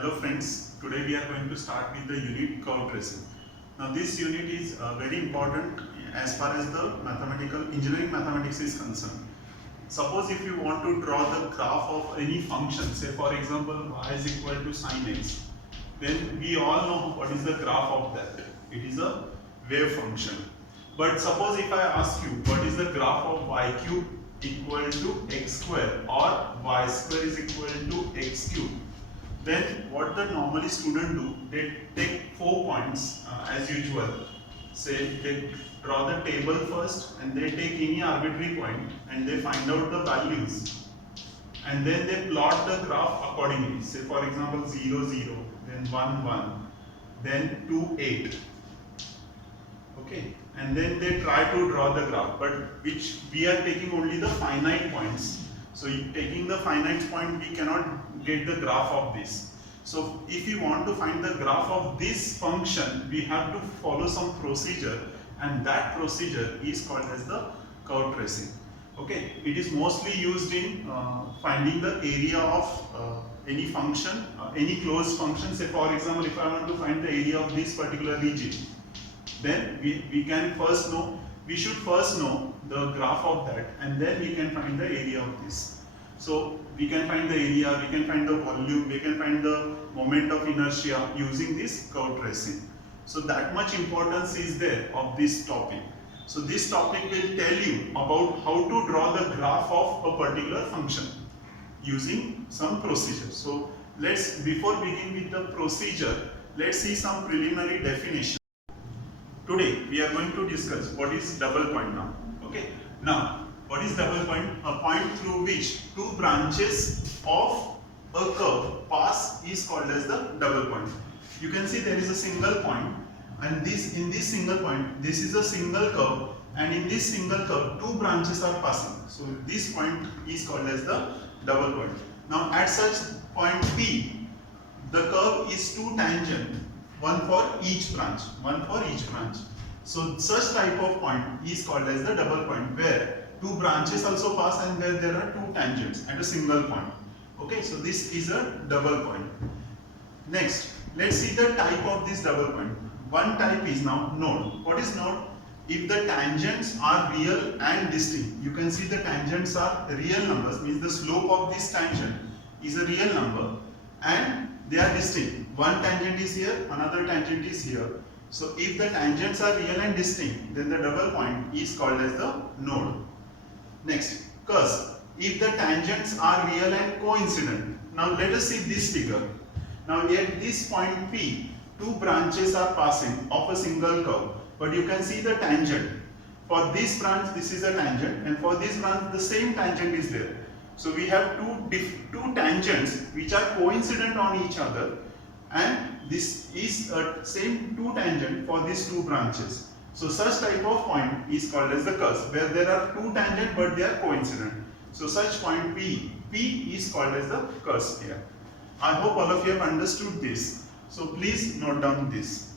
Hello friends, today we are going to start with the unit curve tracing. Now this unit is very important as far as the engineering mathematics is concerned. Suppose if you want to draw the graph of any function, say for example y is equal to sin x, then we all know what is the graph of that. It is a wave function. But suppose if I ask you what is the graph of y cube equal to x square or y square is equal to x cube, then what the normally student do, they take 4 points as usual. Say they draw the table first and they take any arbitrary point and they find out the values and then they plot the graph accordingly. Say for example 0 0, then 1 1, then 2 8. Okay, and then they try to draw the graph, but which we are taking only the finite points. So taking the finite point, we cannot get the graph of this. So if you want to find the graph of this function, we have to follow some procedure, and that procedure is called as the curve tracing. Okay, it is mostly used in finding the area of any function, any closed function. Say for example, if I want to find the area of this particular region, then we should first know the graph of that, and then we can find the area of this. So we can find the area, we can find the volume, we can find the moment of inertia using this curve tracing. So that much importance is there of this topic. So this topic will tell you about how to draw the graph of a particular function using some procedure. So before begin with the procedure, let's see some preliminary definition. Today we are going to discuss what is double point now. Okay. Now, what is double point? A point through which two branches of a curve pass is called as the double point. You can see there is a single point, and in this single point, this is a single curve, and in this single curve, two branches are passing. So this point is called as the double point. Now, at such point P, the curve is two tangent, one for each branch. So such type of point is called as the double point, where two branches also pass and where there are two tangents at a single point. Okay, so this is a double point. Next, let's see the type of this double point. One type is now node. What is node? If the tangents are real and distinct, you can see the tangents are real numbers, means the slope of this tangent is a real number and they are distinct. One tangent is here, another tangent is here. So if the tangents are real and distinct, then the double point is called as the node. Next, cusp. If the tangents are real and coincident. Now let us see this figure. Now at this point P, two branches are passing of a single curve, but you can see the tangent. For this branch, this is a tangent, and for this branch, the same tangent is there. So we have two tangents which are coincident on each other, and this is a same two tangent for these two branches. So such type of point is called as the cusp, where there are two tangent but they are coincident. So such point P is called as the cusp here. I hope all of you have understood this. So please note down this.